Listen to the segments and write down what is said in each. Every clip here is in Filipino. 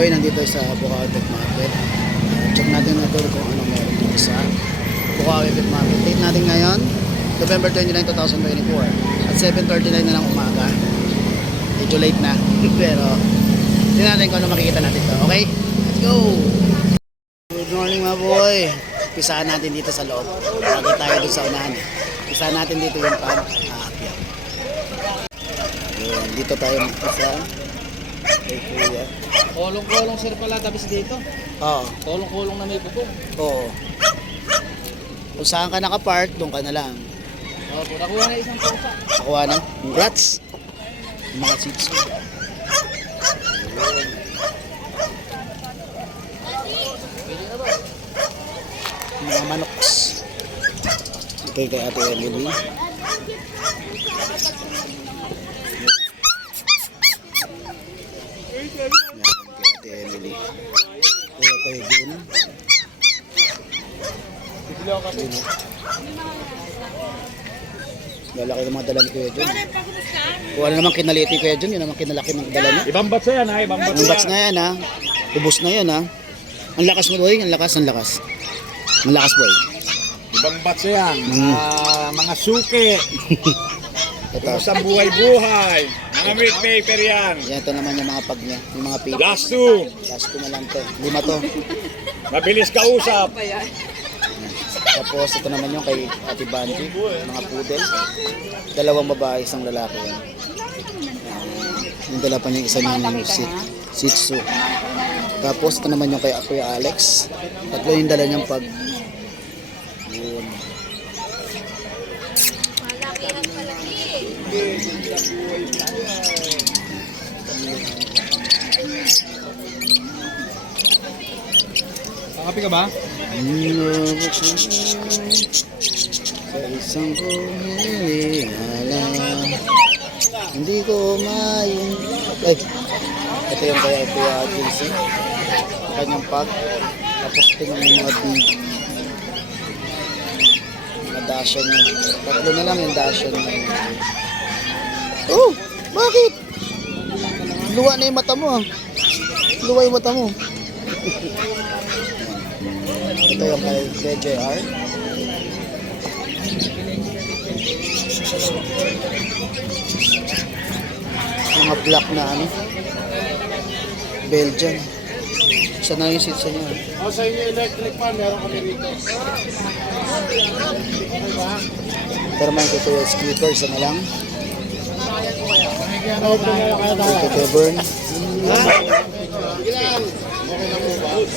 boy, nandito sa Bukawi Pet Market. Check natin na ito kung ano meron dito sa Bukawi Pet Market. Date natin ngayon, November 29, 2024 at 7:39 na lang umaga. Medyo late na pero tingnan natin kung ano makikita natin to. Okay? Let's go! Good morning mga boy. Pisahan natin dito sa loob. Lagi tayo dun sa unahan. Pisahan natin dito yung pang-aakyat. Dito tayo magpisa. Kay Kuya. Kolong-kolong sir pala tapos dito. Oo. Kolong-kolong na may bubong. Oo. Kung saan ka nakapark, doon ka na lang. Opo, nakuha na isang pusa. Nakuha na. Congrats! Mga seats ko. Mga manoks. Ito yung kay Ate Emily. Yan, kay Ate Emily. Kuya kayo din. Lalaki ng mga dala ni Kuya John. Kung ano naman kinaliti Kuya John, yun naman kinalaki ng dala niya. Ibang batch yan ha, ibang batch. Ang bats na yan ha. Ubus na yun ha. Ang lakas mo boy, ang lakas, ang lakas. Ang lakas boy. Ibang batch yan. Mga suke. Ito. Sa buhay-buhay. Mga meat paper yan. Yan, ito naman yung mga pag niya. Yung mga pig. Last two. Last 2 na lang to. 5 to. Mabilis kausap. Tapos ito naman yung kay Ate Banji. Mga poodle. 2 babae, 1 lalaki yan. Yung dala pa niya isa niyang Shih Tzu. Tapos ito naman yung kay Kuya Alex. 3 yung dala niyang pag. Yun. Kakapi ka ba? Sa isang kumihala, hindi ko mayin. Ay, ito yung kaya Kuya Agency. Kanyang pag. Tapos ito yung mga big. Mga dashan niya. 3 na lang yung dashan niya. Oh, bakit? Luwa na yung mata mo ah. Luwa yung mata mo. Ito yung kay JR. Mga black na ano. Belgian. Isa na yung seat sa inyo. Sa inyo electric fan, meron kami rito. Pero may ito yung speaker. Isa na lang. Ito kay Burn.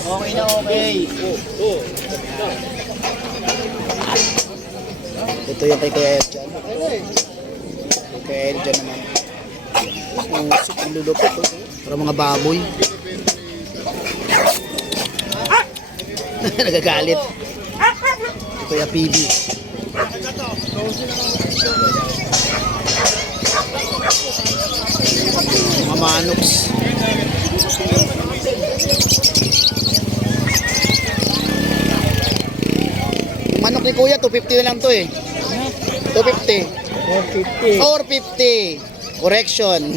Okay na okay. Ito yung kay Kuya Edjan. Kay Edjan naman. Pusok ang lulupot. Para mga baboy. Nagagalit. Ito Kuya PB. Mga manoks. Manok ni Kuya, 250 na lang to eh. 250. 450. Correction.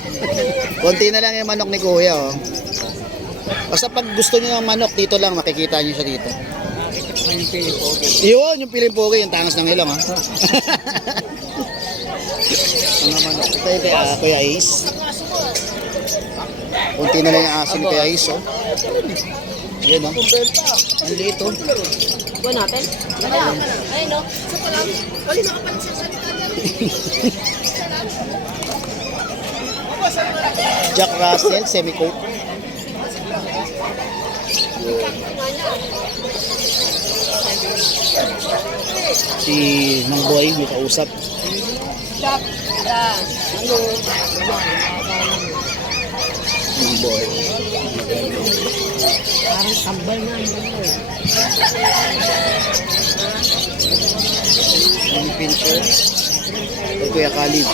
Konti na lang yung manok ni Kuya oh. Basta pag gusto niyo ng manok, dito lang makikita niyo siya dito. Yun, yung piling pogi, yung tangas ng ilong ha. Mga manok. Ito yung kay Kuya Ace. Konti na lang yung aso ni Kuya Ace oh. Yan oh. Ang liit oh. Buwan natin? Ayun no? Isa pa lang. Ay, nakapalit siya sa likod. Jack Russell, semi-coat. Si Mang Boy, may kausap. Stop. Ano? Mang Boy. Parang tambal na ang dalawa. Yung pincher. Kay Kuya Khalid.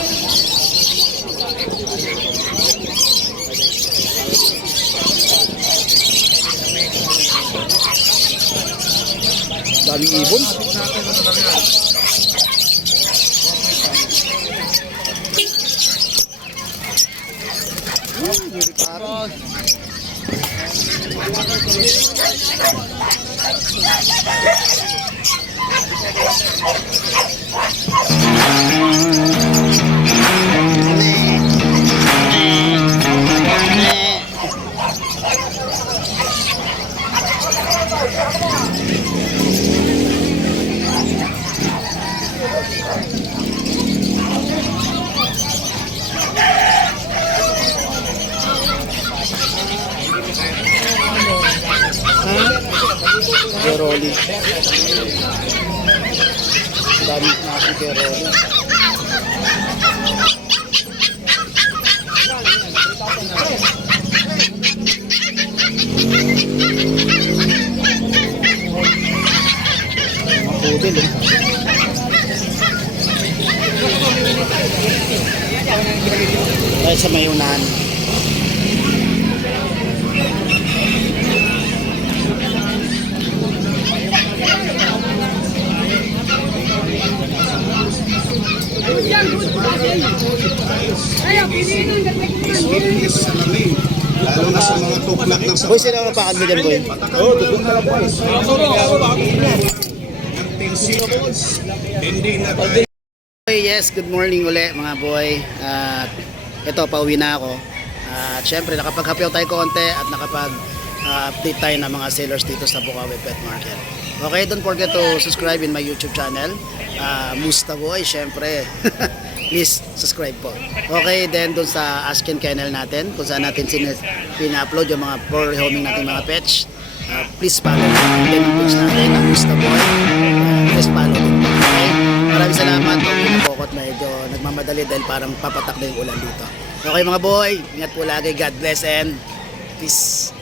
Daming ibon. Keroli. Dami natin Keroli. Mga pudel eh. Dahil sa may unahan. Lalo na sa mga tuklak ng Boy, sila ang napakan mo dyan, boy. Oh, dugo talaga eh. hindi na Okay, yes, good morning uli mga boy. At ito, pauwi na ako. At syempre, nakapag-happy tayo konti at nakapag-update tayo ng mga sellers dito sa Bukawi Pet Market. Okay, don't forget to subscribe in my YouTube channel. Musta boy, syempre. Please, subscribe po. Okay, then dun sa Asken Kennel natin, kung saan natin pina-upload yung mga for rehoming natin mga pets. Please follow. Then yung page natin, ang Musta Boy. Please follow din. Okay? Maraming salamat. Pokot medyo nagmamadali dahil parang papatak na yung ulan dito. Okay mga boy, ingat po lagi. God bless and peace.